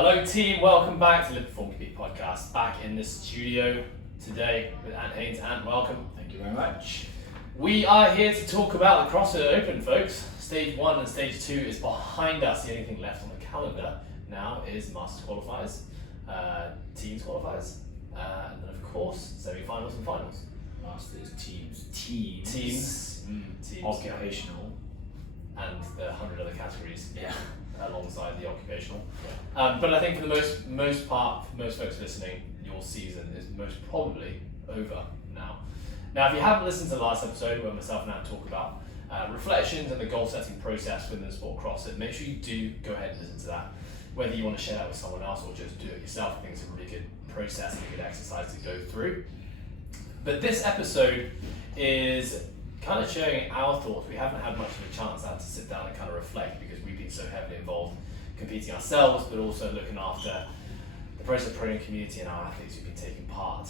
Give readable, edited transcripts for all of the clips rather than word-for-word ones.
Hello team, welcome back to the Perform Compete podcast. Back in the studio today with Ant Haynes. Ant, welcome. Thank you very much. We are here to talk about the CrossFit Open, folks. Stage 1 and Stage 2 is behind us. The only thing left on the calendar now is Masters qualifiers, Teams qualifiers, and then of course semi-finals and finals. Masters, teams, Teams. occupational, and the 100 other categories. Yeah. Alongside the occupational. But I think for the most part, for most folks listening, your season is most probably over now. Now, if you haven't listened to the last episode where myself and Ant talk about reflections and the goal setting process within the sport CrossFit, make sure you do go ahead and listen to that. Whether you want to share that with someone else or just do it yourself, I think it's a really good process and a good exercise to go through. But this episode is kind of sharing our thoughts. We haven't had much of a chance to sit down and kind of reflect because we've been so heavily involved competing ourselves, but also looking after the CrossFit Pro community and our athletes who've been taking part.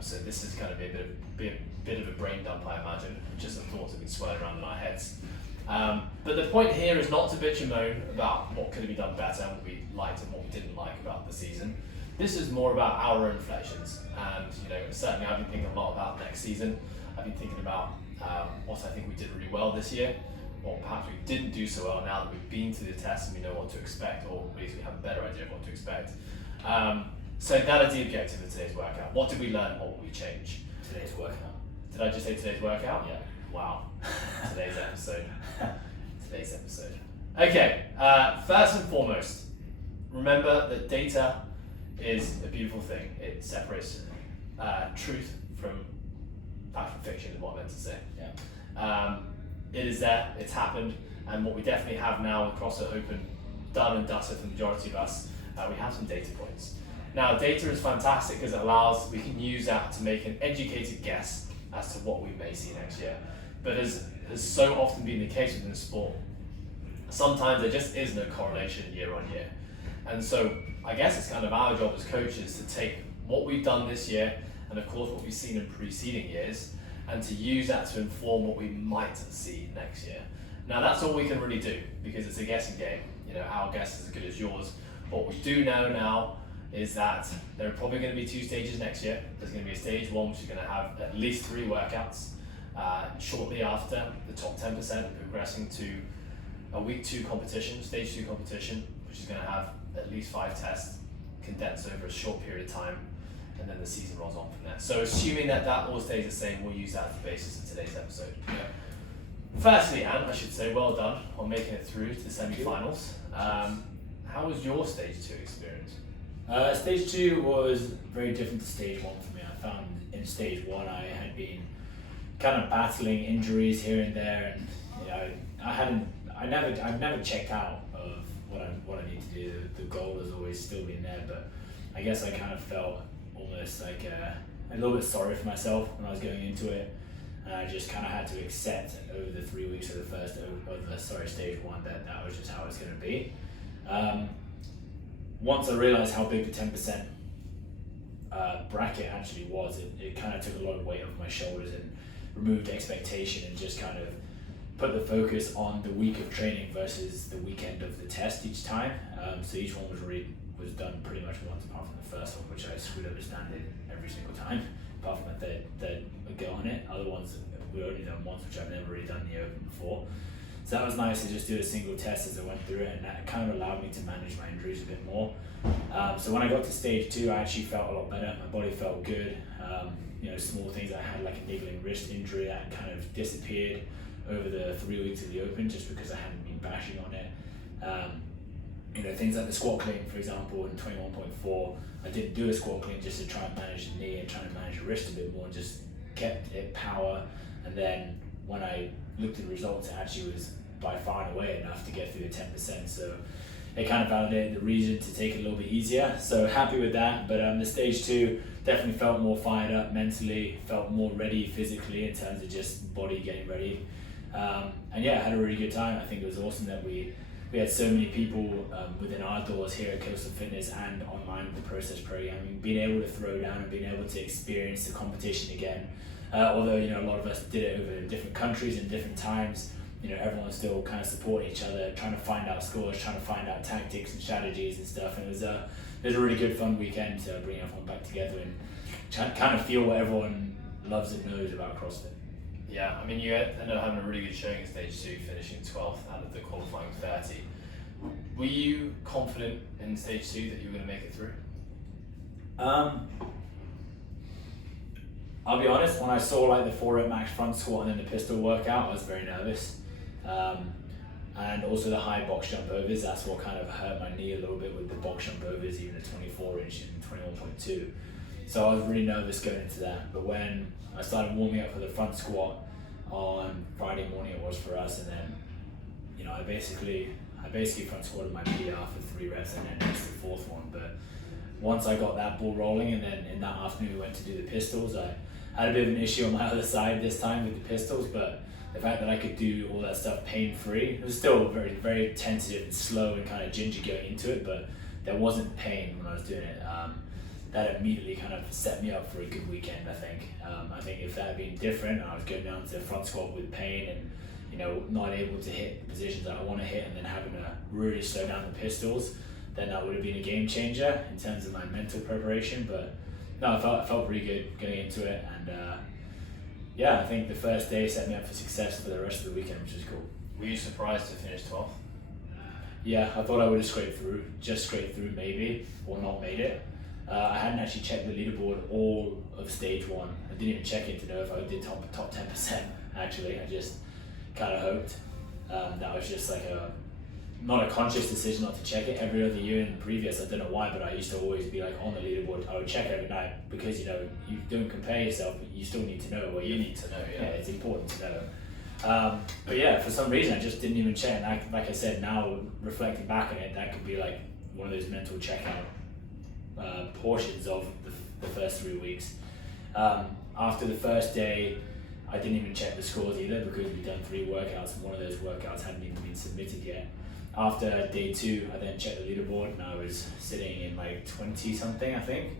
So this is kind of be a bit of a brain dump, I imagine. Just some thoughts have been swirling around in our heads. But the point here is not to bitch and moan about what could have been done better and what we liked and what we didn't like about the season. This is more about our own reflections, and certainly I've been thinking a lot about next season. I've been thinking about what I think we did really well this year, or perhaps we didn't do so well now that we've been through the test and we know what to expect, or at least we have a better idea of what to expect. So that is the objective of today's workout. What did we learn? What will we change? today's workout. Did I just say today's workout? Yeah. Wow. Today's episode. Okay, first and foremost, remember that data is a beautiful thing. It separates truth from fact from fiction is what I meant to say. Yeah. It is there, it's happened, and what we definitely have now with CrossFit Open done and dusted for the majority of us, we have some data points. Now, data is fantastic because we can use that to make an educated guess as to what we may see next year. But as has so often been the case within the sport, sometimes there just is no correlation year on year. And so I guess it's kind of our job as coaches to take what we've done this year and of course what we've seen in preceding years and to use that to inform what we might see next year. Now that's all we can really do because it's a guessing game. Our guess is as good as yours. What we do know now is that there are probably going to be 2 stages next year. There's going to be a stage 1 which is going to have at least 3 workouts. Shortly after, the top 10% progressing to a week 2 competition, stage 2 competition, which is going to have at least 5 tests condensed over a short period of time, and then the season rolls on from there. So assuming that all stays the same, we'll use that as the basis of today's episode. Yeah. Firstly, Ant, I should say well done on making it through to the semi-finals. How was your stage 2 experience? Stage 2 was very different to stage 1 for me. I found in stage 1 I had been kind of battling injuries here and there, and I've never checked out of what I need to do. The goal has always still been there, but I guess I kind of felt almost like a little bit sorry for myself when I was going into it, and I just kind of had to accept over the 3 weeks of stage 1 that was just how it's going to be. Once I realized how big the 10% bracket actually was, it kind of took a lot of weight off my shoulders and removed expectation and just kind of put the focus on the week of training versus the weekend of the test each time. So each one was done pretty much once, apart from the first one, which I screwed up the standard every single time, apart from the third go on it. Other ones we only done once, which I've never really done the Open before. So that was nice to just do a single test as I went through it, and that kind of allowed me to manage my injuries a bit more. So when I got to stage 2, I actually felt a lot better. My body felt good. Small things. I had like a niggling wrist injury that kind of disappeared over the 3 weeks of the Open just because I hadn't been bashing on it. Things like the squat clean, for example, in 21.4, I didn't do a squat clean just to try and manage the knee and try and manage the wrist a bit more, and just kept it power. And then when I looked at the results, it actually was by far and away enough to get through the 10%. So it kind of validated the reason to take it a little bit easier. So happy with that. But the stage 2 definitely felt more fired up mentally, felt more ready physically in terms of just body getting ready. And yeah, I had a really good time. I think it was awesome that we had so many people within our doors here at Coastal Fitness and online with the process programming, being able to throw down and being able to experience the competition again. Although a lot of us did it over different countries and different times, everyone's still kind of supporting each other, trying to find out scores, trying to find out tactics and strategies and stuff. And it was a really good fun weekend to bring everyone back together and kind of feel what everyone loves and knows about CrossFit. Yeah, I mean, you ended up having a really good showing in stage 2, finishing 12th out of the qualifying 30. Were you confident in stage 2 that you were going to make it through? I'll be honest, when I saw like the 4 rep max front squat and then the pistol workout, I was very nervous. And also the high box jump overs, that's what kind of hurt my knee a little bit with the box jump overs, even a 24 inch and 21.2. So I was really nervous going into that. But when I started warming up for the front squat on Friday morning, it was for us, and then I basically front squatted my PR for 3 reps and then missed the 4th one. But once I got that ball rolling, and then in that afternoon we went to do the pistols, I had a bit of an issue on my other side this time with the pistols, but the fact that I could do all that stuff pain-free, it was still very, very tentative and slow and kind of ginger going into it, but there wasn't pain when I was doing it. That immediately kind of set me up for a good weekend, I think. I think if that had been different, and I was going down to the front squat with pain and not able to hit the positions that I want to hit, and then having to really slow down the pistols, then that would have been a game changer in terms of my mental preparation. But no, I felt pretty good going into it, and I think the first day set me up for success for the rest of the weekend, which is cool. Were you surprised to finish 12th? Yeah, I thought I would have scraped through maybe, or not made it. I hadn't actually checked the leaderboard all of stage 1. I didn't even check it to know if I did top 10%, actually. I just kind of hoped. That was just like not a conscious decision not to check it. Every other year in the previous, I don't know why, but I used to always be like on the leaderboard. I would check every night because you don't compare yourself, but you still need to know what you need to know. Yeah, it's important to know. But yeah, for some reason I just didn't even check. And like I said, now reflecting back on it, that could be like one of those mental checkout portions of the first 3 weeks. After the first day, I didn't even check the scores either because we'd done 3 workouts and one of those workouts hadn't even been submitted yet. After day 2, I then checked the leaderboard and I was sitting in like 20 something, I think.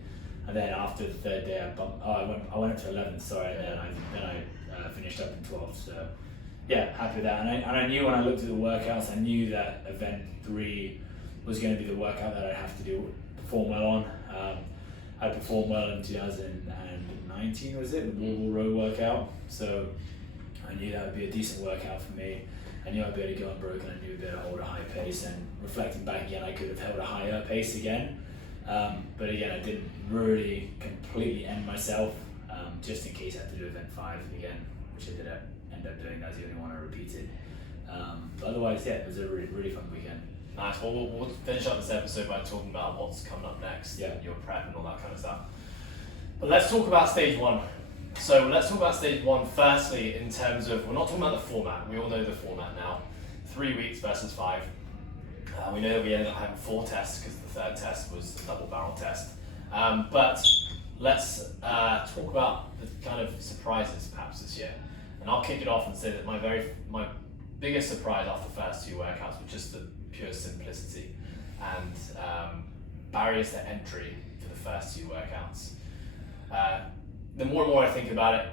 And then after the 3rd day, I went up to 11th, sorry, and then I finished up in 12th. So yeah, happy with that. And I knew when I looked at the workouts, I knew that event 3 was going to be the workout that I'd have to perform well on. I performed well in 2019, was it? The wall row workout. So I knew that would be a decent workout for me. I knew I'd be able to go unbroken, I knew I'd be able to hold a high pace, and reflecting back again, I could have held a higher pace again. But again, I didn't really completely end myself, just in case I had to do event 5 again, which I did end up doing. That was the only one I repeated. But otherwise, yeah, it was a really, really fun weekend. Nice. Well, we'll finish up this episode by talking about what's coming up next, your prep and all that kind of stuff. But let's talk about stage 1. So let's talk about stage 1 firstly in terms of, we're not talking about the format, we all know the format now. 3 weeks versus 5. We know that we ended up having 4 tests because the 3rd test was a double barrel test. But let's talk about the kind of surprises perhaps this year. And I'll kick it off and say that my biggest surprise after the first 2 workouts was just the pure simplicity and barriers to entry for the first 2 workouts. The more and more I think about it,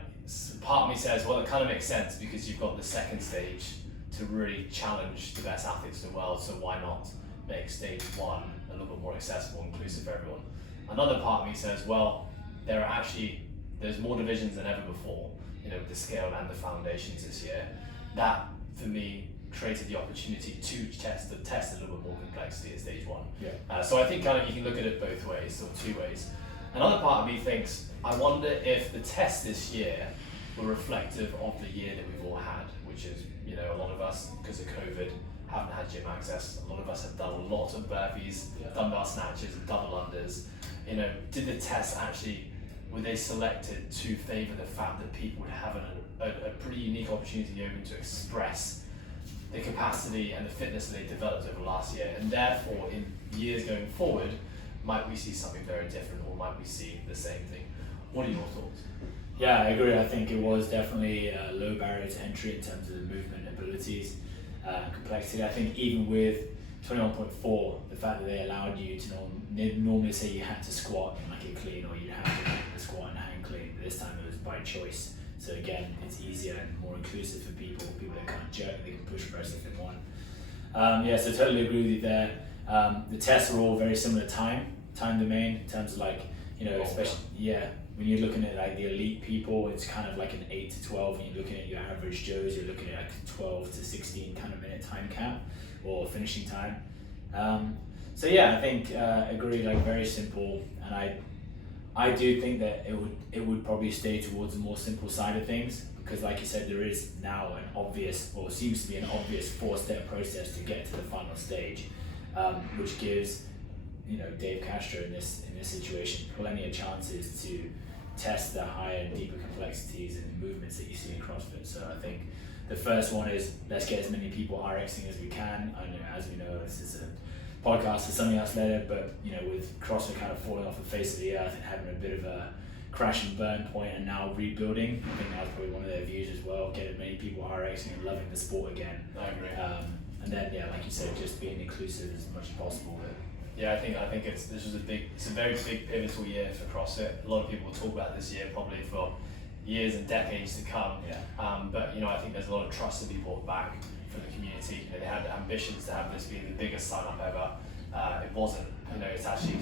part of me says, well, it kind of makes sense because you've got the 2nd stage to really challenge the best athletes in the world, so why not make stage 1 a little bit more accessible and inclusive for everyone? Another part of me says, well, there's more divisions than ever before, the scale and the foundations this year. That, for me, created the opportunity to test a little bit more complexity at stage 1. Yeah. So I think kind of you can look at it both ways, or 2 ways. Another part of me thinks, I wonder if the tests this year were reflective of the year that we've all had, which is, a lot of us, because of COVID, haven't had gym access. A lot of us have done a lot of burpees, dumbbell snatches, double unders. Did the tests actually, were they selected to favour the fact that people would have a pretty unique opportunity in the open to express the capacity and the fitness that they developed over last year, and therefore in years going forward, might we see something very different, or might we see the same thing? What are your thoughts? Yeah, I agree. I think it was definitely a low barrier to entry in terms of the movement abilities, complexity. I think even with 21.4, the fact that they allowed you to normally say you had to squat and make it clean, or you had to make the squat and hang clean, but this time it was by choice. So again, it's easier and more inclusive for people that can't jerk, they can push press if they want. So totally agree with you there. The tests are all very similar time domain in terms of like, especially, when you're looking at like the elite people, it's kind of like an 8 to 12. When you're looking at your average Joes, you're looking at like 12 to 16 kind of minute time cap or finishing time. I think agree, like very simple, and I do think that it would probably stay towards the more simple side of things, because like you said, there is now an obvious, or seems to be an obvious 4-step process to get to the final stage, which gives Dave Castro in this situation plenty of chances to test the higher and deeper complexities and movements that you see in CrossFit. So I think the first one is, let's get as many people RXing as we can. I know, as we know, this is a podcast for something else later, but with CrossFit kind of falling off the face of the earth and having a bit of a crash and burn point and now rebuilding, I think that was probably one of their views as well, get as many people RXing and loving the sport again. I agree. And then, like you said, just being inclusive as much as possible. Yeah, I think it's a very big pivotal year for CrossFit. A lot of people will talk about this year probably for years and decades to come. Yeah. But I think there's a lot of trust to be brought back from the community. They had ambitions to have this be the biggest sign-up ever. It wasn't. It's actually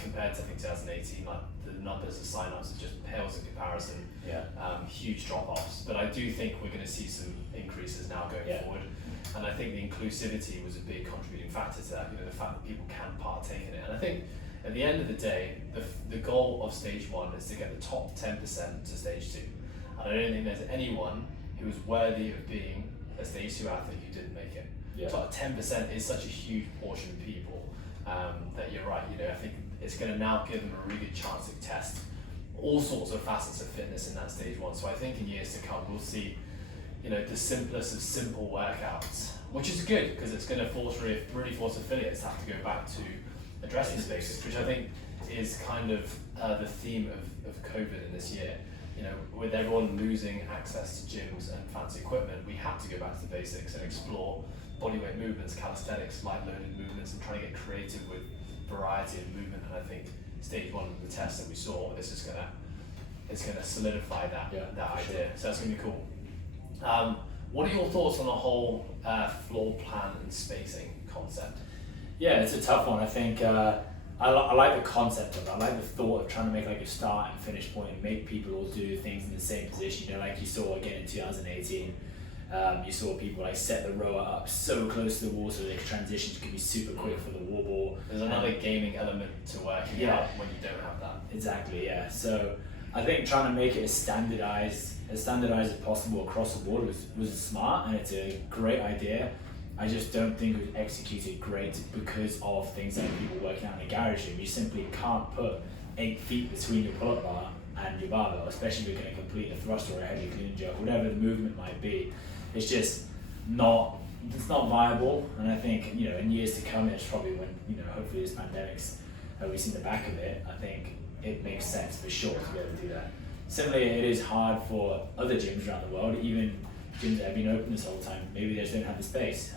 compared to I think 2018, like the numbers of sign-ups are just pales in comparison. Yeah. Huge drop-offs. But I do think we're going to see some increases now going forward. And I think the inclusivity was a big contributing factor to that, the fact that people can partake in it. And I think at the end of the day, the goal of stage 1 is to get the top 10% to stage 2. And I don't think there's anyone who is worthy of being a stage 2 athlete who didn't make it. Yeah. So 10% is such a huge portion of people that you're right. I think it's going to now give them a really good chance to test all sorts of facets of fitness in that stage 1. So I think in years to come, we'll see the simplest of simple workouts, which is good because it's going to really force affiliates to have to go back to addressing the basics, which I think is kind of the theme of COVID in this year. With everyone losing access to gyms and fancy equipment, we have to go back to the basics and explore bodyweight movements, calisthenics, light loaded movements, and try to get creative with variety of movement. And I think stage 1 of the test that we saw, this is gonna solidify that idea. Sure. So that's gonna be cool. What are your thoughts on the whole floor plan and spacing concept? Yeah, it's a tough one. I think I like the concept of it. I like the thought of trying to make like a start and finish point and make people all do things in the same position. Like you saw again in 2018, you saw people like set the rower up so close to the wall so the transitions could be super quick for the wall ball. There's another gaming element to working out when you don't have that. Exactly, yeah. So I think trying to make it as standardized as possible across the board was smart, and it's a great idea. I just don't think it was executed great because of things like people working out in a garage gym. You simply can't put 8 feet between your pull-up bar and your barbell, especially if you're going to complete a thrust or a heavy clean and jerk, whatever the movement might be. It's just not viable. And I think in years to come, it's probably when hopefully this pandemic's we've seen the back of it. I think it makes sense for sure to be able to do that. Similarly, it is hard for other gyms around the world, even gyms that have been open this whole time. Maybe they just don't have the space.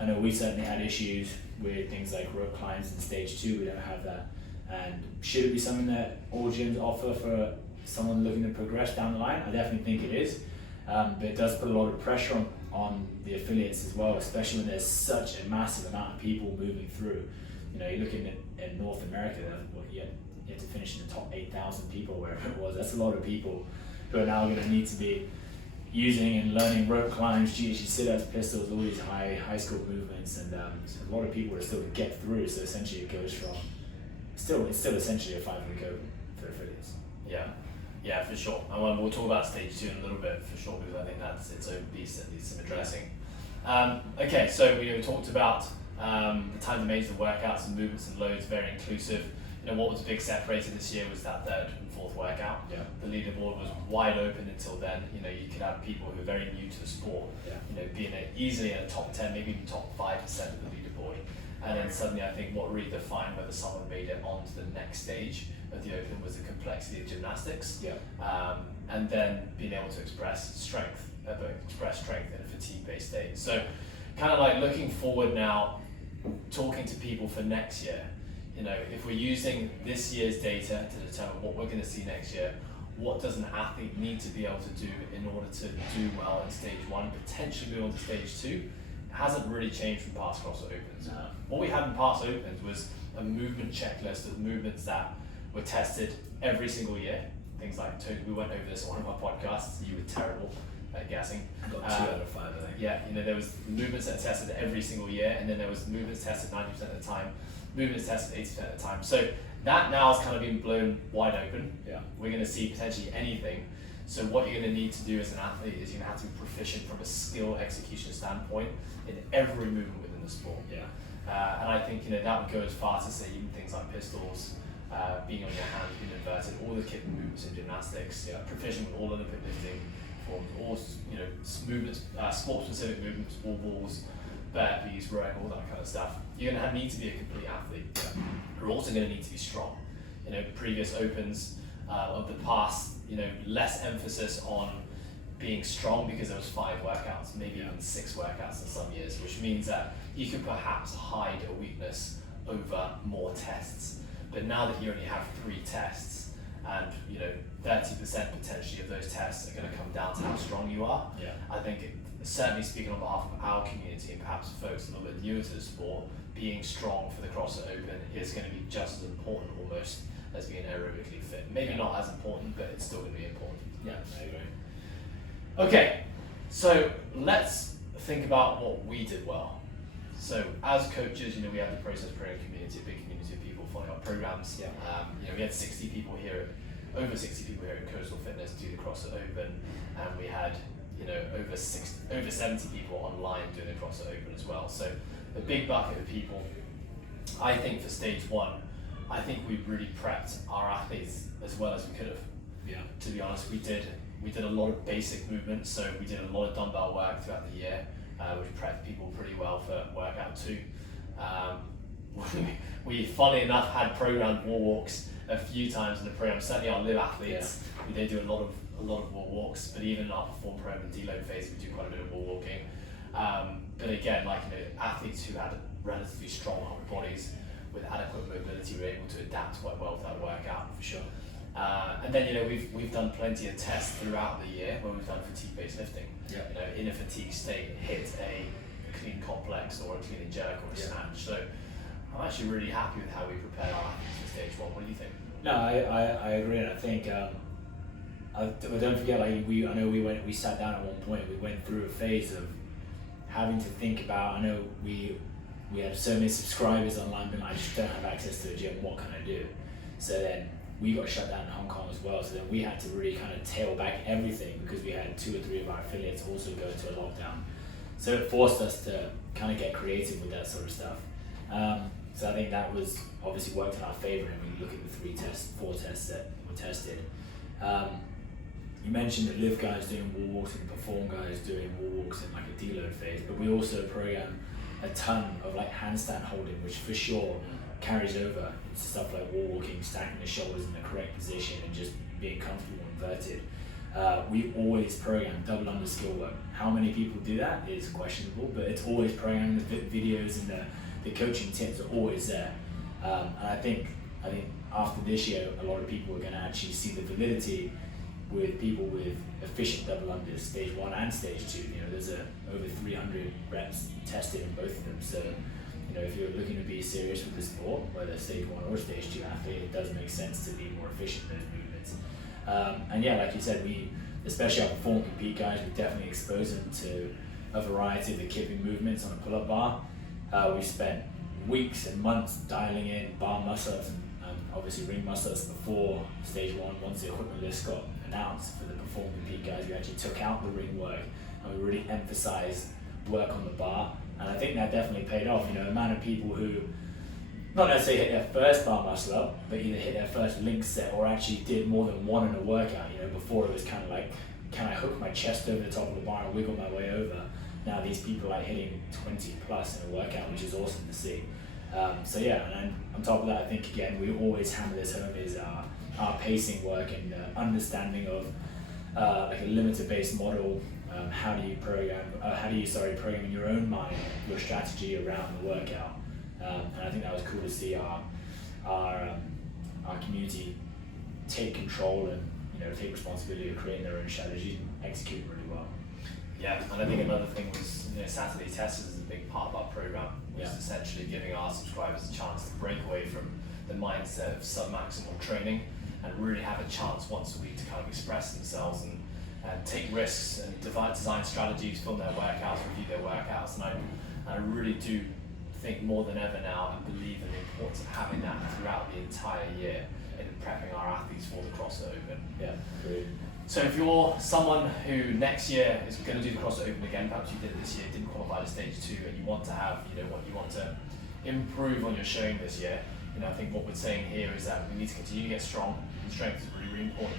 I know we certainly had issues with things like rope climbs in stage 2. We don't have that. And should it be something that all gyms offer for someone looking to progress down the line? I definitely think it is. But it does put a lot of pressure on the affiliates as well, especially when there's such a massive amount of people moving through. You're looking at North America, you have to finish in the top 8,000 people, wherever it was. That's a lot of people who are now going to need to be using and learning rope climbs, GHD sit-ups, pistols, all these high scope movements, and so a lot of people are still to get through. So essentially, it goes from it's still essentially a 5-week open for affiliates. Yeah, for sure. And we'll talk about stage 2 in a little bit for sure, because I think that's its own beast that needs some addressing. Okay, so we talked about the time domains, the workouts and movements and loads, very inclusive. What was a big separator this year was that 3rd and 4th workout. Yeah. The leaderboard was wide open until then. You could have people who are very new to the sport, being easily in the top 10, maybe even top 5% of the leaderboard. And then suddenly I think what really defined whether someone made it onto the next stage of the Open was the complexity of gymnastics. And then being able to express strength in a fatigue-based state. So kind of like looking forward now, talking to people for next year, if we're using this year's data to determine what we're going to see next year, what does an athlete need to be able to do in order to do well in stage 1, potentially move on to stage 2, hasn't really changed from past CrossFit Opens. No. What we had in past Opens was a movement checklist of movements that were tested every single year. Things like, we went over this on one of our podcasts, you were terrible at guessing. I got 2 out of 5, I think. Yeah, there was movements that are tested every single year, and then there was movements tested 90% of the time, movements tested 80% of the time. So that now has kind of been blown wide open. Yeah. We're going to see potentially anything. So what you're going to need to do as an athlete is you're going to have to be proficient from a skill execution standpoint in every movement within the sport. Yeah. And I think that would go as far to say even things like pistols, being on your hands, being inverted, all the kicking movements in gymnastics, proficient with all Olympic lifting forms, all movements, sport-specific movements, wall balls, burpees, rowing, all that kind of stuff. You're going to need to be a complete athlete. You're also going to need to be strong. Previous Opens of the past, less emphasis on being strong because there was 5 workouts, maybe even 6 workouts in some years, which means that you could perhaps hide a weakness over more tests. But now that you only have 3 tests, and 30% potentially of those tests are going to come down to how strong you are. Yeah. I think certainly speaking on behalf of our community and perhaps folks a little bit newer to the sport, being strong for the CrossFit Open is going to be just as important almost as being aerobically fit. Maybe not as important, but it's still going to be important. Yeah, I agree. Okay, so let's think about what we did well. So as coaches, we had the Process Training community, a big community of people following our programs. Yeah. We had 60 people here, over 60 people here at Coastal Fitness do the CrossFit Open, and we had over 70 people online doing the CrossFit Open as well. So a big bucket of people. I think for stage 1, I think we really prepped our athletes as well as we could have. Yeah. To be honest, we did a lot of basic movements, so we did a lot of dumbbell work throughout the year, which prepped people pretty well for workout 2. We, funnily enough, had programmed wall walks a few times in the program. Certainly our live athletes, we did do a lot of wall walks, but even in our perform program and deload phase, we do quite a bit of wall walking. But again, athletes who had relatively strong upper bodies with adequate mobility were able to adapt quite well to that workout for sure. And then we've done plenty of tests throughout the year where we've done fatigue-based lifting. Yeah. In a fatigue state, hit a clean complex or a clean and jerk or a snatch. So I'm actually really happy with how we prepared our athletes for stage 1. What do you think? No, I agree. And I think don't forget, we sat down at one point. We went through a phase of having to think about. I know we had so many subscribers online, but I just don't have access to a gym. What can I do? So then we got shut down in Hong Kong as well. So then we had to really kind of tail back everything because we had 2 or 3 of our affiliates also go into a lockdown. So it forced us to kind of get creative with that sort of stuff. So I think that was obviously worked in our favor. And when you look at the 4 tests that were tested. You mentioned the live guys doing wall walks and perform guys doing wall walks in a deload phase, but we also program a ton of handstand holding, which for sure carries over into stuff like wall walking, stacking the shoulders in the correct position and just being comfortable inverted. We always program double under skill work. How many people do that is questionable, but it's always programmed. The videos and the coaching tips are always there. And I think after this year, a lot of people are going to actually see the validity with people with efficient double unders, stage 1 and stage 2. There's over 300 reps tested in both of them. So, if you're looking to be serious with the sport, whether stage 1 or stage 2 athlete, it does make sense to be more efficient in those movements. And yeah, like you said, we, especially our perform compete guys, we definitely expose them to a variety of the kipping movements on a pull-up bar. We spent weeks and months dialing in bar muscle-ups and obviously ring muscle-ups before stage 1. Once the equipment list got announced for the perform compete guys, we actually took out the ring work and we really emphasized work on the bar. And I think that definitely paid off. The amount of people who not necessarily hit their first bar muscle up, but either hit their first link set or actually did more than one in a workout. Before it was kind of like, can I hook my chest over the top of the bar and wiggle my way over? Now these people are hitting 20 plus in a workout, which is awesome to see. So yeah, and on top of that, I think again, we always hammer this home is our pacing work and understanding of a limiter-based model. How do you program in your own mind your strategy around the workout? And I think that was cool to see our community take control and take responsibility of creating their own strategy and executing really well. Yeah, and I think another thing was, Saturday Testers is a big part of our program, which is essentially giving our subscribers a chance to break away from the mindset of sub-maximal training and really have a chance once a week to kind of express themselves and take risks and design strategies, film their workouts, review their workouts. And I really do think more than ever now and believe in the importance of having that throughout the entire year in prepping our athletes for the CrossFit Open. Yeah, great. So if you're someone who next year is going to do the CrossFit Open again, perhaps you did it this year, didn't qualify to stage 2, and you want to have, what you want to improve on your showing this year, I think what we're saying here is that we need to continue to get strong, and strength is really, really important.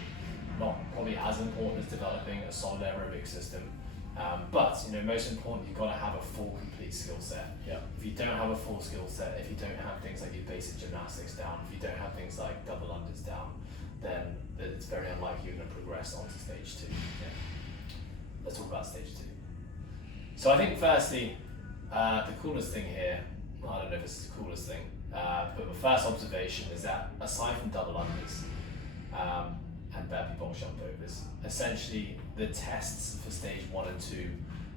Not probably as important as developing a solid aerobic system, but most important, you've got to have a full, complete skill set. Yeah. If you don't have a full skill set, if you don't have things like your basic gymnastics down, if you don't have things like double unders down, then it's very unlikely you're going to progress onto stage 2. Yeah. Let's talk about stage 2. So I think firstly, the coolest thing here, well, I don't know if it's the coolest thing, but my first observation is that aside from double unders and burpee box jump overs, essentially the tests for stage 1 and 2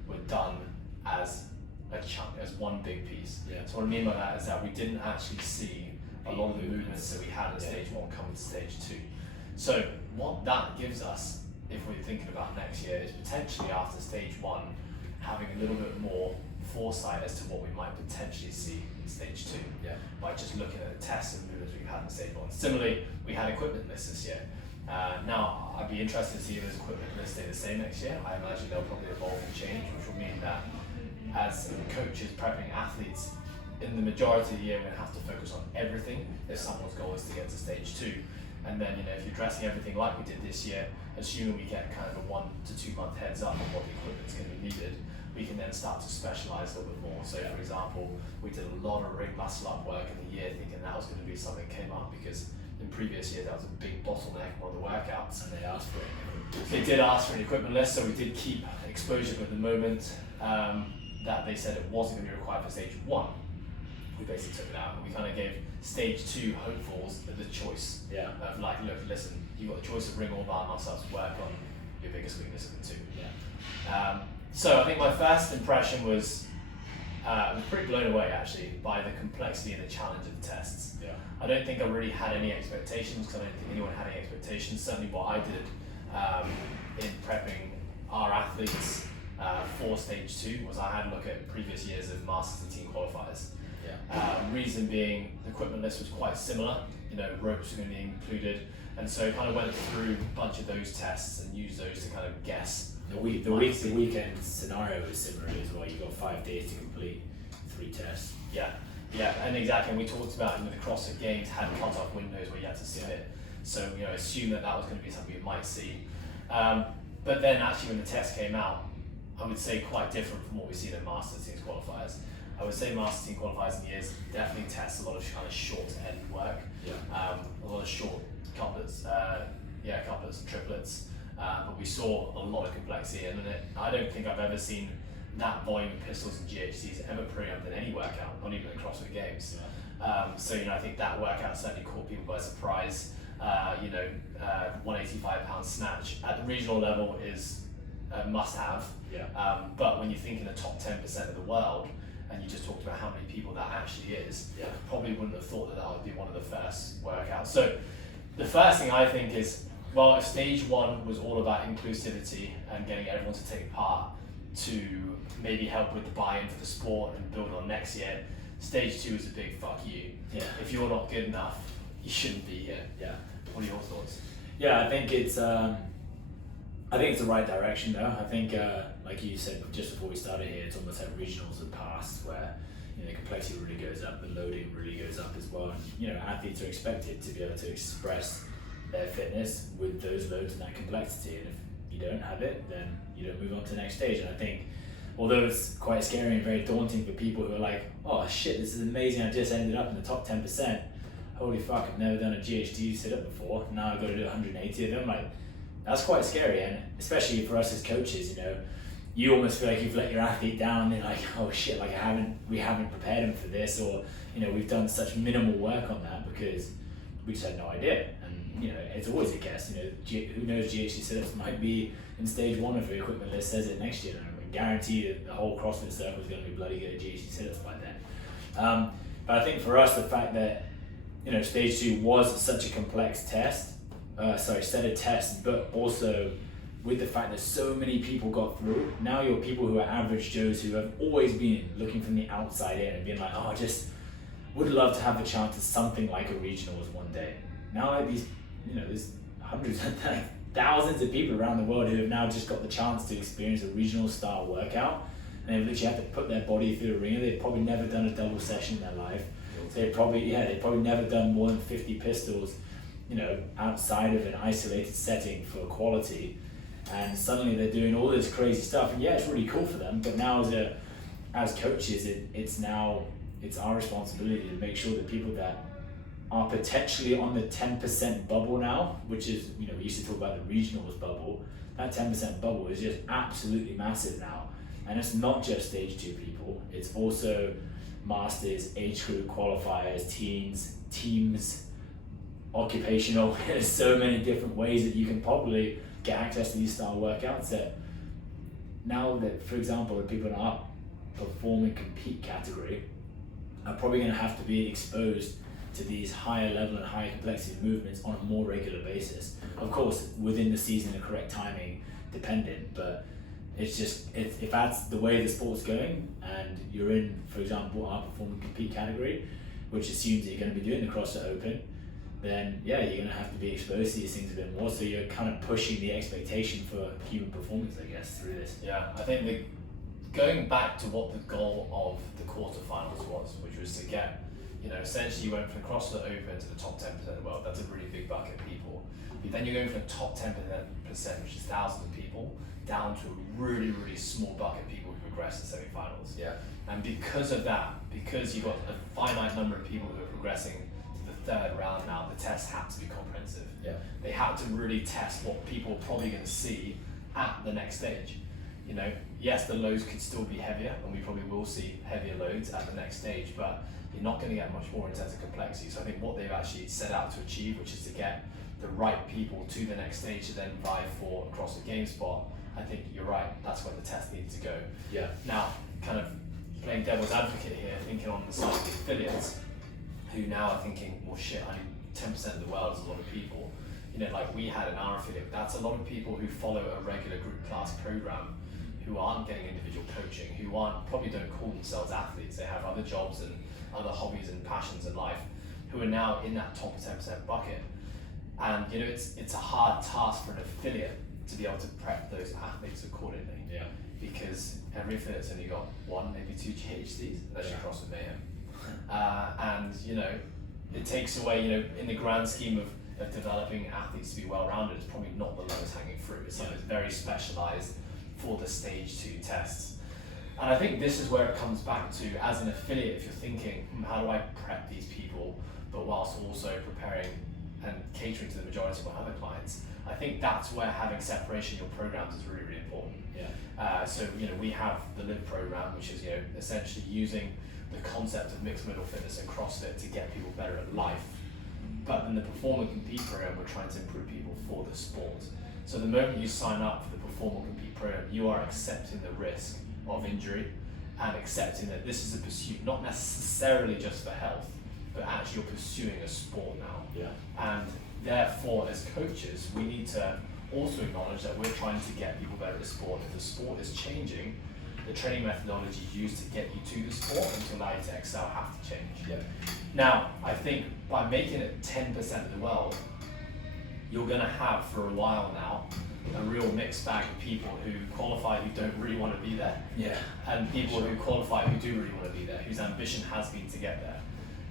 were done as a chunk, as one big piece. Yeah. So what I mean by that is that we didn't actually see a lot of the movements that we had in stage 1 coming to stage 2. So what that gives us, if we're thinking about next year, is potentially after stage 1 having a little bit more foresight as to what we might potentially see in stage 2 by just looking at the tests and movements we've had in stage 1. Similarly, we had equipment lists this year. Now, I'd be interested to see if those equipment lists stay the same next year. I imagine they'll probably evolve and change, which will mean that as coaches prepping athletes, in the majority of the year, we're going to have to focus on everything if someone's goal is to get to stage 2. And then, if you're addressing everything like we did this year, assuming we get kind of a 1 to 2 month heads up on what the equipment's going to be needed, we can then start to specialize a little bit more. So, for example, we did a lot of rig muscle up work in the year, thinking that was going to be something that came up because in previous years that was a big bottleneck on the workouts. And they asked for it. They did ask for an equipment list, so we did keep exposure, but the moment that they said it wasn't going to be required for stage 1, we basically took it out. And we kind of gave stage 2 hopefuls the choice of like, look, listen, you've got the choice of ring or bar muscle ups, work on your biggest weakness of the 2. So I think my first impression was pretty blown away actually by the complexity and the challenge of the tests. I don't think I really had any expectations because I don't think anyone had any expectations. Certainly what I did in prepping our athletes for stage 2 was I had a look at previous years of masters and team qualifiers. Reason being, the equipment list was quite similar. Ropes were going to be included, and so kind of went through a bunch of those tests and used those to kind of guess. The weekend scenario is similar as well. You've got 5 days to complete 3 tests. Yeah, and exactly. And we talked about the CrossFit Games had cut-off windows where you had to submit. So assume that was going to be something you might see. But then actually, when the test came out, I would say quite different from what we see in Masters Teams qualifiers. I would say Masters Team qualifiers in the years definitely test a lot of kind of short end work. A lot of short couplets, couplets and triplets. But we saw a lot of complexity, and I don't think I've ever seen that volume of pistols and GHCs ever preempt in any workout, not even in CrossFit Games. So I think that workout certainly caught people by surprise. 185 pound snatch at the regional level is a must-have. But when you think in the top 10% of the world, and you just talked about how many people that actually is, probably wouldn't have thought that would be one of the first workouts. So the first thing I think is, well, if stage 1 was all about inclusivity and getting everyone to take part to maybe help with the buy-in for the sport and build on next year, stage 2 is a big fuck you. If you're not good enough, you shouldn't be here. What are your thoughts? I think it's the right direction though. I think like you said just before we started here, it's almost like regionals and past where the complexity really goes up, the loading really goes up as well. And athletes are expected to be able to express their fitness with those loads and that complexity. And if you don't have it, then you don't move on to the next stage. And I think although it's quite scary and very daunting for people who are like, oh shit, this is amazing, I just ended up in the top 10%. Holy fuck, I've never done a GHD sit-up before. Now I've got to do 180 of them. Like, that's quite scary. And especially for us as coaches, you almost feel like you've let your athlete down. They're like, oh shit, like we haven't prepared him for this, or we've done such minimal work on that because we just had no idea. And it's always a guess. Who knows? GHD sit-ups might be in stage 1 if the equipment list says it next year. I guarantee that the whole CrossFit circle is going to be bloody good at GHD sit-ups by then. But I think for us, the fact that stage 2 was such a complex set of tests, but also with the fact that so many people got through, now you're people who are average Joes who have always been looking from the outside in and being like, oh, just would love to have the chance at something like a regionals one day. Now like these, there's hundreds and thousands of people around the world who have now just got the chance to experience a regional style workout, and they've literally had to put their body through the ringer. They've probably never done a double session in their life. They've probably never done more than 50 pistols, outside of an isolated setting for quality. And suddenly they're doing all this crazy stuff, and it's really cool for them. But now as coaches, it's our responsibility to make sure that people that are potentially on the 10% bubble now, which is, we used to talk about the regionals bubble, that 10% bubble is just absolutely massive now. And it's not just stage 2 people, it's also masters, age group qualifiers, teams, occupational. There's so many different ways that you can probably get access to these style workouts that now that, for example, the people in our perform and compete category are probably going to have to be exposed to these higher level and higher complexity movements on a more regular basis. Of course, within the season, the correct timing dependent, but it's just, if that's the way the sport's going and you're in, for example, our perform and compete category, which assumes that you're going to be doing the CrossFit Open, then you're going to have to be exposed to these things a bit more. So you're kind of pushing the expectation for human performance, I guess, through this. Yeah, I think going back to what the goal of the quarterfinals was, which was to get, essentially you went from CrossFit Open to the top 10% of the world. That's a really big bucket of people. But then you're going from the top 10%, which is thousands of people, down to a really, really small bucket of people who progress to semi-finals. Yeah. And because of that, because you've got a finite number of people who are progressing to the 3rd round now, the tests had to be comprehensive. Yeah. They had to really test what people are probably going to see at the next stage. Yes, the loads could still be heavier, and we probably will see heavier loads at the next stage, but you're not going to get much more in terms of complexity. So I think what they've actually set out to achieve, which is to get the right people to the next stage to then vie for a CrossFit Games spot, I think you're right, that's where the test needs to go. Yeah. Now, kind of playing devil's advocate here, thinking on the side of the affiliates, who now are thinking, well shit, I need 10% of the world is a lot of people. Like we had in our affiliate, that's a lot of people who follow a regular group class program, who aren't getting individual coaching, who probably don't call themselves athletes, they have other jobs and other hobbies and passions in life, who are now in that top 10% bucket. And it's a hard task for an affiliate to be able to prep those athletes accordingly. Yeah. Because every affiliate's only got 1, maybe 2 GHDs, unless you CrossFit Mayhem. And it takes away, in the grand scheme of developing athletes to be well-rounded, it's probably not the lowest hanging fruit. It's something that's very specialized for the stage 2 tests. And I think this is where it comes back to, as an affiliate, if you're thinking, how do I prep these people, but whilst also preparing and catering to the majority of my other clients, I think that's where having separation in your programs is really, really important. Yeah. So we have the LIVE program, which is essentially using the concept of mixed middle fitness and CrossFit to get people better at life. But in the Perform and Compete program, we're trying to improve people for the sport. So the moment you sign up for the Perform and Compete program, you are accepting the risk of injury and accepting that this is a pursuit, not necessarily just for health, but actually you're pursuing a sport now. Yeah. And therefore, as coaches, we need to also acknowledge that we're trying to get people better at the sport. If the sport is changing, the training methodology used to get you to the sport and to allow you to excel have to change. Yeah. Now, I think by making it 10% of the world, you're going to have for a while now a real mixed bag of people who qualify who don't really want to be there, Yeah. and people who qualify who do really want to be there, whose ambition has been to get there.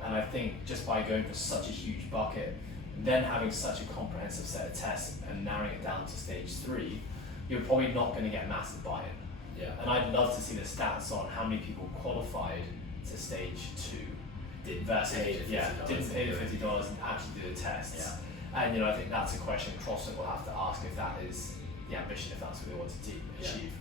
And I think just by going for such a huge bucket, then having such a comprehensive set of tests and narrowing it down to stage 3, you're probably not going to get massive buy-in. Yeah. And I'd love to see the stats on how many people qualified to stage 2 Didn't versus pay the $50 didn't pay the $50 and actually do the tests. Yeah. And I think that's a question CrossFit will have to ask if that is the ambition, if that's what they want to achieve.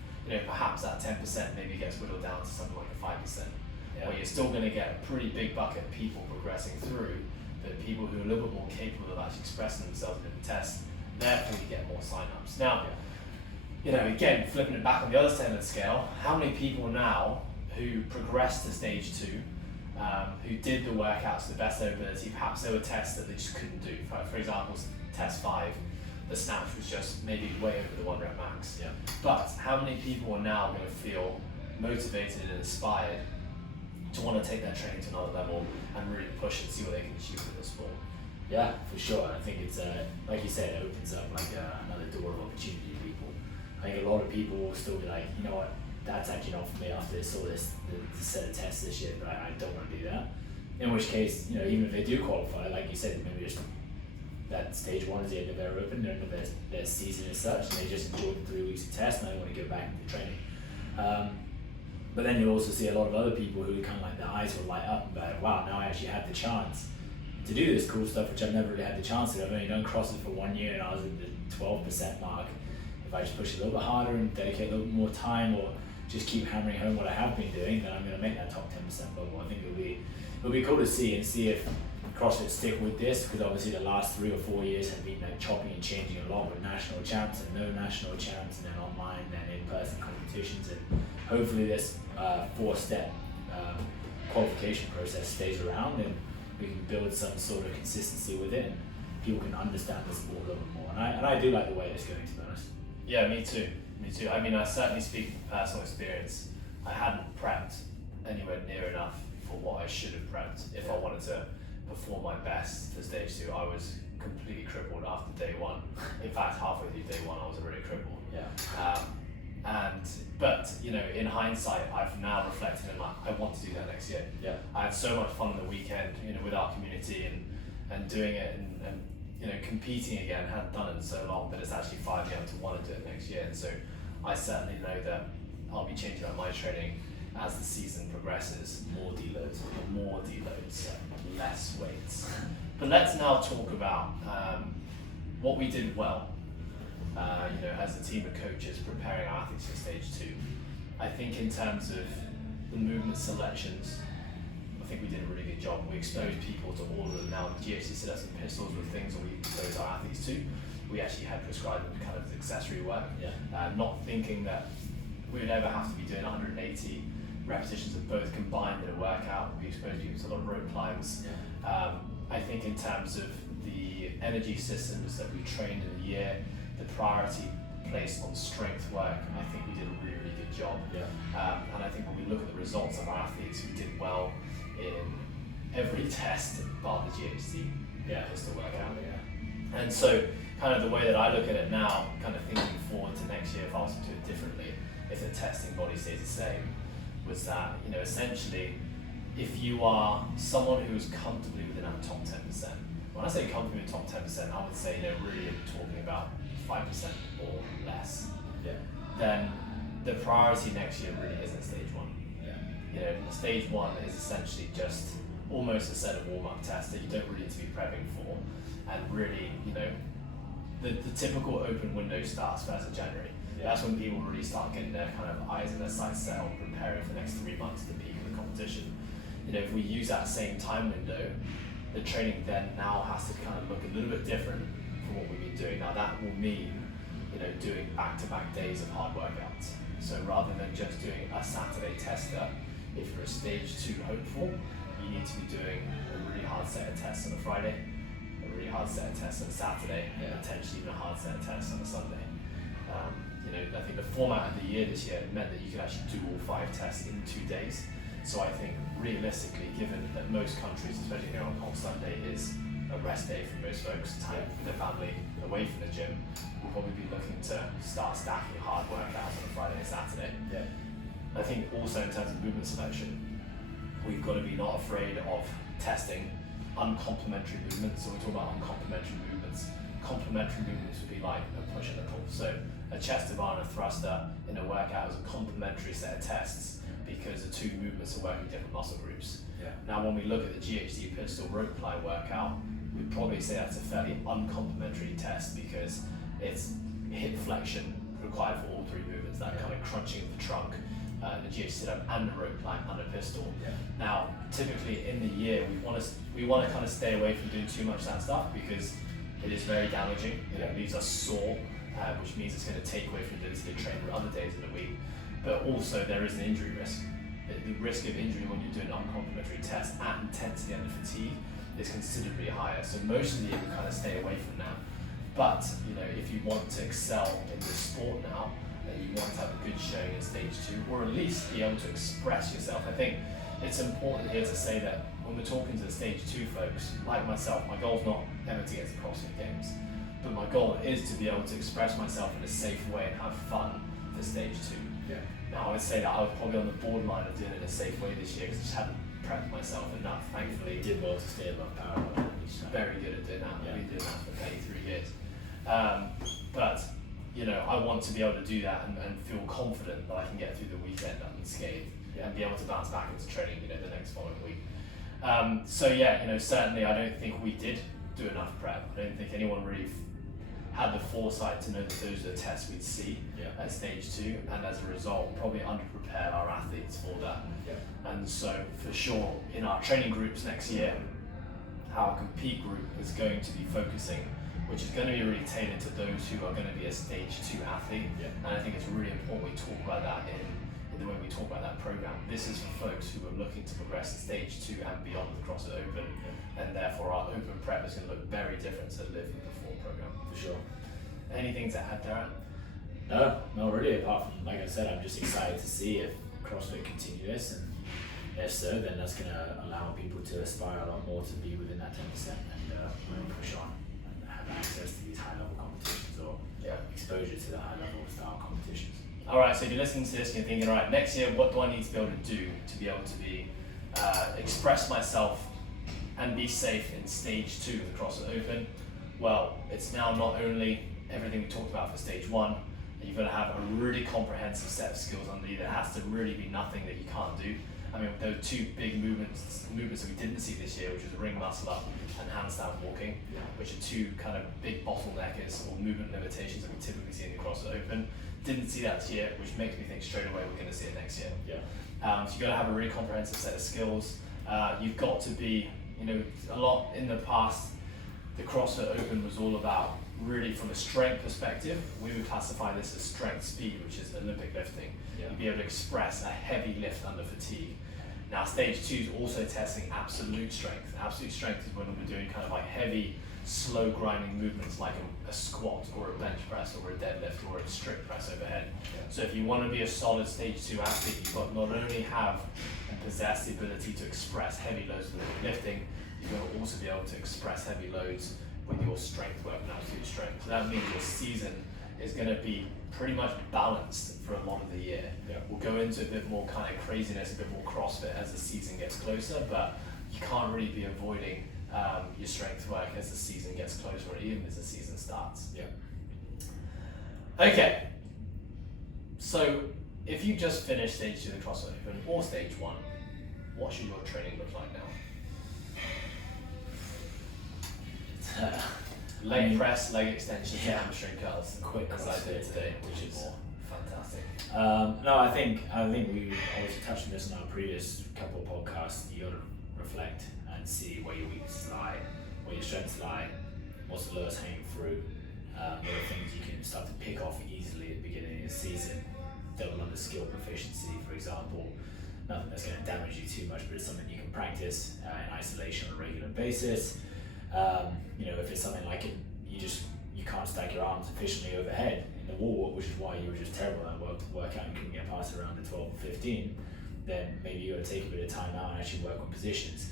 Perhaps that 10% maybe gets whittled down to something like a 5%, where you're still going to get a pretty big bucket of people progressing through, that people who are a little bit more capable of actually expressing themselves in the test, therefore you get more sign-ups. Now, you know, again, flipping it back on the other side of the scale, how many people now who progressed to stage 2, who did the workouts to the best of their ability, perhaps there were tests that they just couldn't do. For example, test 5, the snatch was just maybe way over the 1 rep max. Yeah. But how many people are now going to feel motivated and inspired to want to take their training to another level and really push and see what they can achieve with the sport? Yeah, for sure. I think it's like you said, it opens up like another door of opportunity to people. I think a lot of people will still be like, you know what, that's actually not for me after they saw this set of tests this year, but I don't want to do that. In which case, you know, even if they do qualify, like you said, maybe just that stage 1 is the end of their open, the end of their season as such, and they just enjoyed the 3 weeks of test and they want to go back into training. But then you'll also see a lot of other people who kind of like their eyes will light up about, wow, now I actually had the chance to do this cool stuff, which I've never really had the chance to. I've only done CrossFit for 1 year and I was at the 12% mark. If I just push a little bit harder and dedicate a little bit more time, or just keep hammering home what I have been doing, then I'm going to make that top 10% bubble. I think it'll be cool to see if CrossFit stick with this, because obviously the last 3 or 4 years have been like chopping and changing a lot with national champs and no national champs, and then online and in-person competitions, and hopefully this 4-step qualification process stays around and we can build some sort of consistency with it and people can understand the sport a little bit more. And I do like the way it's going, to be honest. Yeah, me too. I mean, I certainly speak from personal experience. I hadn't prepped anywhere near enough for what I should have prepped. If I wanted to perform my best for stage 2, I was completely crippled after day 1. In fact, halfway through day 1, I was already crippled. Yeah. But you know, in hindsight, I've now reflected and like, I want to do that next year. Yeah. I had so much fun on the weekend, you know, with our community and doing it and you know, competing again. Hadn't done it in so long, but it's actually fired me up to want to do it next year. And so I certainly know that I'll be changing up my training as the season progresses. More deloads, Less weights. But let's now talk about what we did well. You know, as a team of coaches preparing our athletes for stage 2. I think in terms of the movement selections, I think we did a really good job. We exposed people to all of them. Now, GHC sit-ups and pistols were things that we exposed our athletes to. We actually had prescribed them kind of as accessory work, not thinking that we would ever have to be doing 180 repetitions of both combined in a workout. We exposed people to a lot of rope climbs. I think in terms of the energy systems that we trained in the year, the priority placed on strength work, I think we did a really, really good job. And I think when we look at the results of our athletes, we did well in every test bar the GHC pistol workout. And so kind of the way that I look at it now, kind of thinking forward to next year, if I was to do it differently, if the testing body stays the same, was that, you know, essentially, if you are someone who is comfortably within our top 10%, when I say comfortably within top 10%, I would say, you know, really talking about 5% or less, then the priority next year really isn't stage 1. You know, stage 1 is essentially just almost a set of warm-up tests that you don't really need to be prepping for, and really, you know, the typical open window starts 1st of January. That's when people really start getting their kind of eyes and their sights set on preparing for the next 3 months to peak of the competition. You know, if we use that same time window, the training then now has to kind of look a little bit different from what we've been doing. Now that will mean, you know, doing back-to-back days of hard workouts. So rather than just doing a Saturday tester, if you're a stage 2 hopeful, you need to be doing a really hard set of tests on a Friday, a really hard set of tests on a Saturday, and potentially even a hard set of tests on a Sunday. You know, I think the format of the year this year meant that you could actually do all 5 tests in 2 days. So I think realistically, given that most countries, especially here on Palm Sunday, is a rest day for most folks, time for their family away from the gym, we'll probably be looking to start stacking hard workouts on a Friday and Saturday. I think also in terms of movement selection, we've got to be not afraid of testing uncomplementary movements. So we talk about uncomplementary movements. Complementary movements would be like a push and a pull. So a chest to bar and a thruster in a workout is a complementary set of tests because the 2 movements are working different muscle groups. Now when we look at the GHD pistol rope ply workout, we'd probably say that's a fairly uncomplimentary test because it's hip flexion required for all 3 movements, that kind of crunching of the trunk, the GH sit-up and the rope climb and a pistol. Yeah. Now, typically in the year, we want to kind of stay away from doing too much of that stuff because it is very damaging. It leaves us sore, which means it's going to take away from the ability to train other days of the week. But also there is an injury risk. The risk of injury when you're doing an uncomplimentary test at intensity and fatigue is considerably higher. So most of the year we kind of stay away from that. But if you want to excel in this sport now, you want to have a good showing in stage 2, or at least be able to express yourself. I think it's important here to say that when we're talking to the stage 2 folks, like myself, my goal is not ever to get to CrossFit Games, but my goal is to be able to express myself in a safe way and have fun for stage 2. Yeah. Now I would say that I was probably on the borderline of doing it in a safe way this year because I just hadn't prepped myself enough. Thankfully, You did well to stay above power each time. very good at doing that. Yeah. I've been doing that for 33 years. But I want to be able to do that and feel confident that I can get through the weekend unscathed and be able to bounce back into training, the next following week. Certainly I don't think we did do enough prep. I don't think anyone really had the foresight to know that those are the tests we'd see at stage 2, and as a result, probably underprepared our athletes for that. Yeah. And so, for sure, in our training groups next year, our compete group is going to be focusing, which is going to be really tailored to those who are going to be a stage 2 athlete. Yeah. And I think it's really important we talk about that in the way we talk about that program. This is for folks who are looking to progress to stage 2 and beyond the CrossFit Open, and therefore our open prep is going to look very different to the Live and Perform program. For sure. Anything to add, Darren? No, not really, apart from, like I said, I'm just excited to see if CrossFit continue this, and if so, then that's going to allow people to aspire a lot more to be within that 10% and really push on and have access to these high-level competitions or exposure to the high-level style competitions. All right, so if you're listening to this and you're thinking, all right, next year, what do I need to be able to do to be able to be express myself and be safe in stage 2 of the CrossFit Open? Well, it's now not only everything we talked about for stage 1, you've got to have a really comprehensive set of skills under you. There has to really be nothing that you can't do. I mean, there were 2 big movements that we didn't see this year, which was ring muscle up and handstand walking, which are 2 kind of big bottleneckers or movement limitations that we typically see in the CrossFit Open. Didn't see that this year, which makes me think straight away we're going to see it next year. So you've got to have a really comprehensive set of skills. You've got to be, a lot in the past, the CrossFit Open was all about really from a strength perspective. We would classify this as strength speed, which is Olympic lifting. You'd be able to express a heavy lift under fatigue. Now stage 2 is also testing absolute strength. Absolute strength is when we're doing kind of like heavy, slow grinding movements like a squat or a bench press or a deadlift or a strict press overhead. So if you want to be a solid stage 2 athlete, you've got to not only have and possess the ability to express heavy loads of lifting, you've got to also be able to express heavy loads with your strength work and absolute strength. So that means your season is going to be pretty much balanced for a lot of the year. We'll go into a bit more kind of craziness, a bit more CrossFit as the season gets closer, but you can't really be avoiding your strength work as the season gets closer or even as the season starts. Okay, so if you just finished stage 2 of the CrossFit Open or stage 1, what should your training look like now? Leg press, leg extensions, hamstring curls, quick as I did today, which is fantastic. No, I think we obviously touched on this in our previous couple of podcasts. You got to reflect and see where your weaknesses lie, where your strengths lie, what's the lowest hanging fruit. There are things you can start to pick off easily at the beginning of the season. Double under skill proficiency, for example. Nothing that's going to damage you too much, but it's something you can practice in isolation on a regular basis. If it's something like you can't stack your arms efficiently overhead in the wall, which is why you were just terrible at workout and couldn't get past around the 12 or 15, then maybe you got to take a bit of time out and actually work on positions.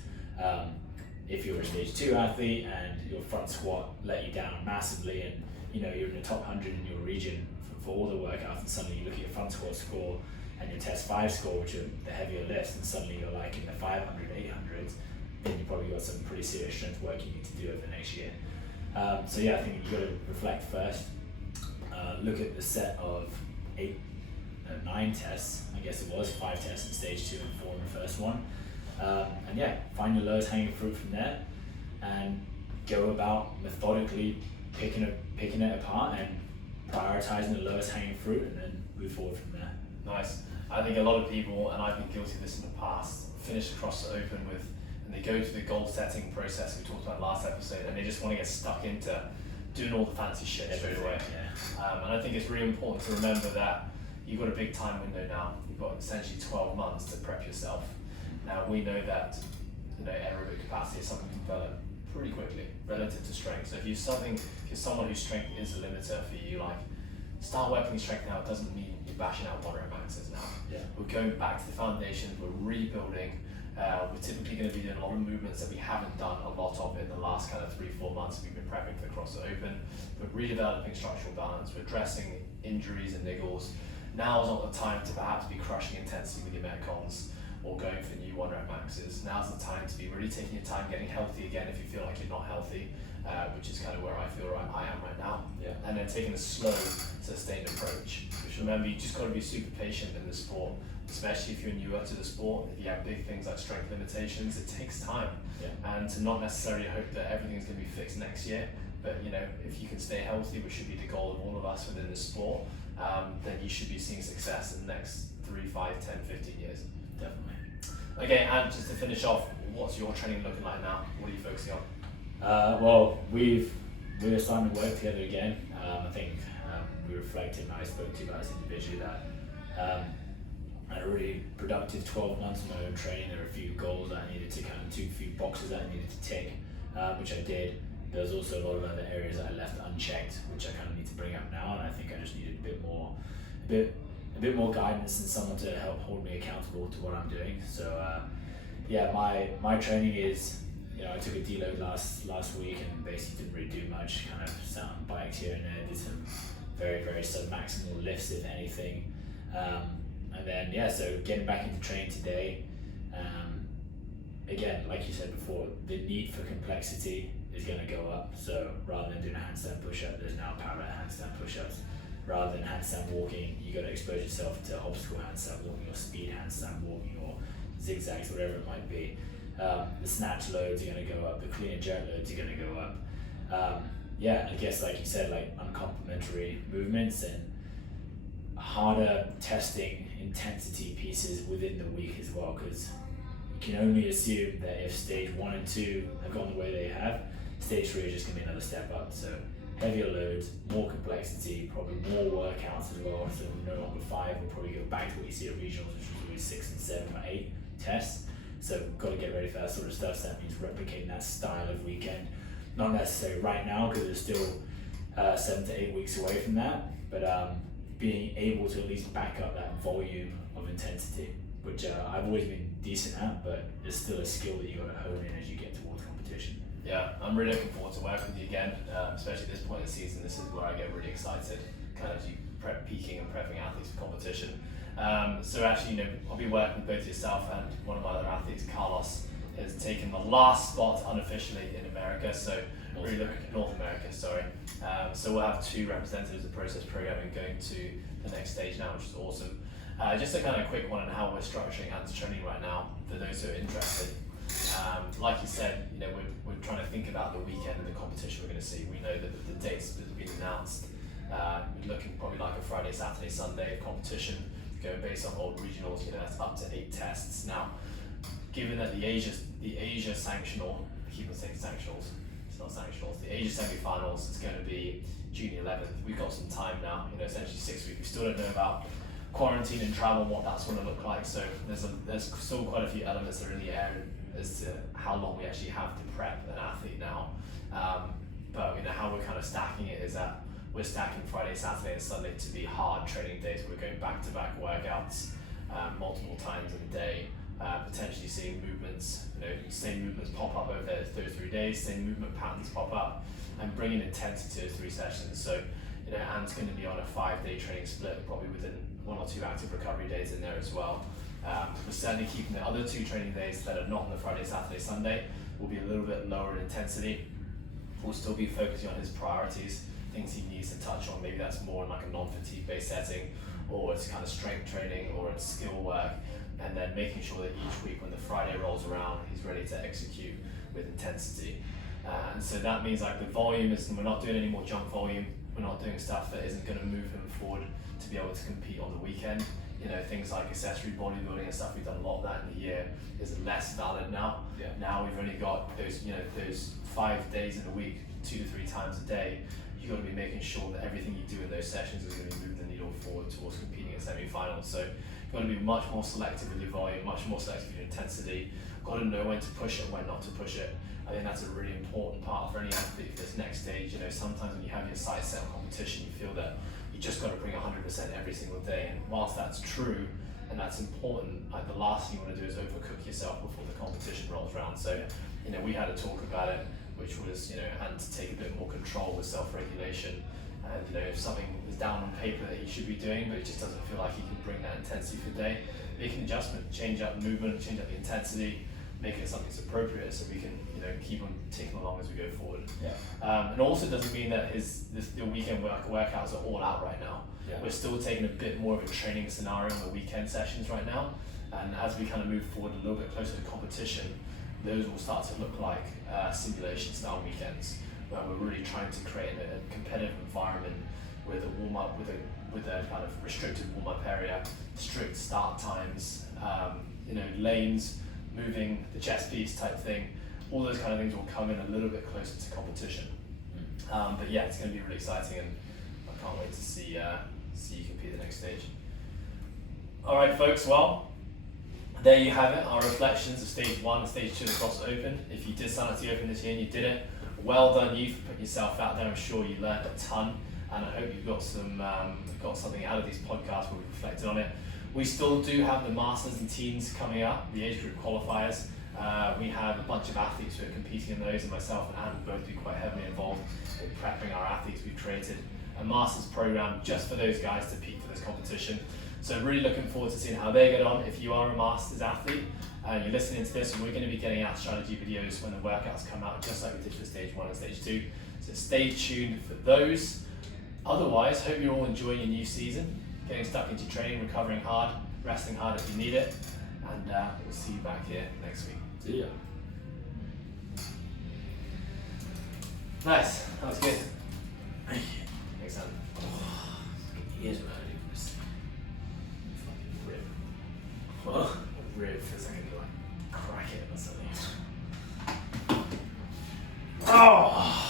If you're a stage 2 athlete and your front squat let you down massively and you're in the top 100 in your region for all the workouts, and suddenly you look at your front squat score and your test 5 score, which are the heavier lifts, and suddenly you're like in the 500, 800s, then you probably got some pretty serious strength work you need to do over the next year. I think you've got to reflect first, look at the set of 9 tests, I guess it was 5 tests in stage 2 and 4 in the first one, find your lowest hanging fruit from there and go about methodically picking it apart and prioritizing the lowest hanging fruit and then move forward from there. Nice. I think a lot of people, and I've been guilty of this in the past, finish the CrossFit Open and they go through the goal setting process we talked about last episode, and they just want to get stuck into doing all the fancy shit straight away. Yeah. And I think it's really important to remember that you've got a big time window now. You've got essentially 12 months to prep yourself. Now we know that aerobic capacity is something you can develop pretty quickly relative to strength. So if you're someone whose strength is a limiter for you, like start working your strength now. It doesn't mean you're bashing out 1 rep maxes now. Yeah. We're going back to the foundations. We're rebuilding. We're typically going to be doing a lot of movements that we haven't done a lot of in the last kind of 3-4 months we've been prepping for the CrossFit Open. We're redeveloping structural balance. We're addressing injuries and niggles. Now is not the time to perhaps be crushing intensity with your metcons or going for new 1 rep maxes. Now's the time to be really taking your time getting healthy again if you feel like you're not healthy, which is kind of where I feel I am right now. Yeah. And then taking a slow, sustained approach. Which remember, you just got to be super patient in the sport, especially if you're newer to the sport. If you have big things like strength limitations, it takes time. Yeah. And to not necessarily hope that everything's going to be fixed next year, but if you can stay healthy, which should be the goal of all of us within the sport, then you should be seeing success in the next 3, 5, 10, 15 years. Definitely. Okay, and just to finish off, what's your training looking like now? What are you focusing on? Well, we're starting to work together again. I think we reflected, and I spoke to you guys individually that I had a really productive 12 months of my own training. There were a few goals that I needed to a few boxes that I needed to tick, which I did. There was also a lot of other areas that I left unchecked, which I kind of need to bring up now, and I think I just needed a bit more guidance and someone to help hold me accountable to what I'm doing. So my training is, I took a deload last week and basically didn't really do much, kind of sat on bikes here and there, did some very, very submaximal lifts if anything. And then, so getting back into training today, again, like you said before, the need for complexity is going to go up. So rather than doing a handstand push-up, there's now parallel handstand push-ups. Rather than handstand walking, you got to expose yourself to obstacle handstand walking or speed handstand walking or zigzags, whatever it might be. The snatch loads are going to go up, the clean and jerk loads are going to go up. I guess like you said, like uncomplimentary movements and harder testing intensity pieces within the week as well, because you can only assume that if stage 1 and 2 have gone the way they have, stage 3 is just going to be another step up. So heavier loads, more complexity, probably more workouts as well. So no longer 5, we'll probably go back to what you see at regionals, which was always 6 and 7 or 8 tests. So we've got to get ready for that sort of stuff. So that means replicating that style of weekend. Not necessarily right now, because it's still 7 to 8 weeks away from that, but being able to at least back up that volume of intensity, which I've always been decent at, but it's still a skill that you got to hone in as you get towards competition. Yeah, I'm really looking forward to working with you again, especially at this point in the season. This is where I get really excited, kind of as you prep peaking and prepping athletes for competition. So actually, I'll be working with both yourself and one of my other athletes, Carlos, has taken the last spot unofficially in America. So North America, sorry. So we'll have 2 representatives of process programming going to the next stage now, which is awesome. Just a kind of quick one on how we're structuring ANTS training right now for those who are interested. Like you said, we're trying to think about the weekend and the competition we're going to see. We know that the dates that have been announced, we're looking probably like a Friday, Saturday, Sunday competition, going based on old regionals. That's up to 8 tests. Now, given that the Asia sanctional, I keep on saying sanctionals, it's not sanctionals, the Asia semi-finals is going to be June 11th. We've got some time now, essentially 6 weeks. We still don't know about quarantine and travel and what that's going to look like. So there's still quite a few elements that are in the air as to how long we actually have to prep an athlete now. But how we're kind of stacking it is that we're stacking Friday, Saturday, and Sunday to be hard training days. We're going back-to-back workouts multiple times in a day. Potentially seeing movements, same movements pop up over those 3 days, same movement patterns pop up, and bringing intensity to those 3 sessions. So, Ant's going to be on a 5-day training split, probably within 1 or 2 active recovery days in there as well. We're certainly keeping the other 2 training days that are not on the Friday, Saturday, Sunday will be a little bit lower in intensity. We'll still be focusing on his priorities, things he needs to touch on. Maybe that's more in like a non-fatigue based setting, or it's kind of strength training, or it's skill work. And then making sure that each week when the Friday rolls around, he's ready to execute with intensity. And so that means like the volume is, we're not doing any more jump volume, we're not doing stuff that isn't going to move him forward to be able to compete on the weekend. things like accessory bodybuilding and stuff, we've done a lot of that in the year, is less valid now. Yeah. Now we've only got those 5 days in a week, 2 to 3 times a day. You've got to be making sure that everything you do in those sessions is going to move the needle forward towards competing at semi-finals. So you've got to be much more selective with your volume, much more selective with your intensity. Got to know when to push it, when not to push it. I think that's a really important part for any athlete for this next stage. Sometimes when you have your sights set on competition, you feel that you just got to bring 100% every single day. And whilst that's true and that's important, like, the last thing you want to do is overcook yourself before the competition rolls around. So, we had a talk about it, which was, and to take a bit more control with self-regulation. And, if something is down on paper that he should be doing, but it just doesn't feel like he can bring that intensity for the day, make an adjustment, change up movement, change up the intensity, make it something that's appropriate so we can, keep on ticking along as we go forward. Yeah. And also doesn't mean that the weekend workouts are all out right now. Yeah. We're still taking a bit more of a training scenario on the weekend sessions right now. And as we kind of move forward a little bit closer to competition, those will start to look like simulation style weekends, where we're really trying to create a competitive environment with a warm up, with a kind of restricted warm up area, strict start times, lanes, moving the chest piece type thing. All those kind of things will come in a little bit closer to competition. But yeah, it's going to be really exciting, and I can't wait to see you compete at the next stage. All right, folks. Well, there you have it. Our reflections of stage 1 and stage 2 of the CrossFit Open. If you did sign up to the Open this year and you did it, well done you for putting yourself out there. I'm sure you learned a ton, and I hope you've got something out of these podcasts where we've reflected on it. We still do have the Masters and Teens coming up, the age group qualifiers. We have a bunch of athletes who are competing in those, and myself and Anne will both be quite heavily involved in prepping our athletes. We've created a Masters program just for those guys to peak for this competition. So really looking forward to seeing how they get on. If you are a Masters athlete and you're listening to this, we're going to be getting out strategy videos when the workouts come out, just like we did for stage 1 and stage 2. So stay tuned for those. Otherwise, hope you're all enjoying your new season, getting stuck into training, recovering hard, resting hard if you need it, and we'll see you back here next week. See ya. Nice, that was good. Thank you. Thanks, Anne. Ears were hurting for this fucking rib. What? Rib feels like I need to crack it or something. Oh!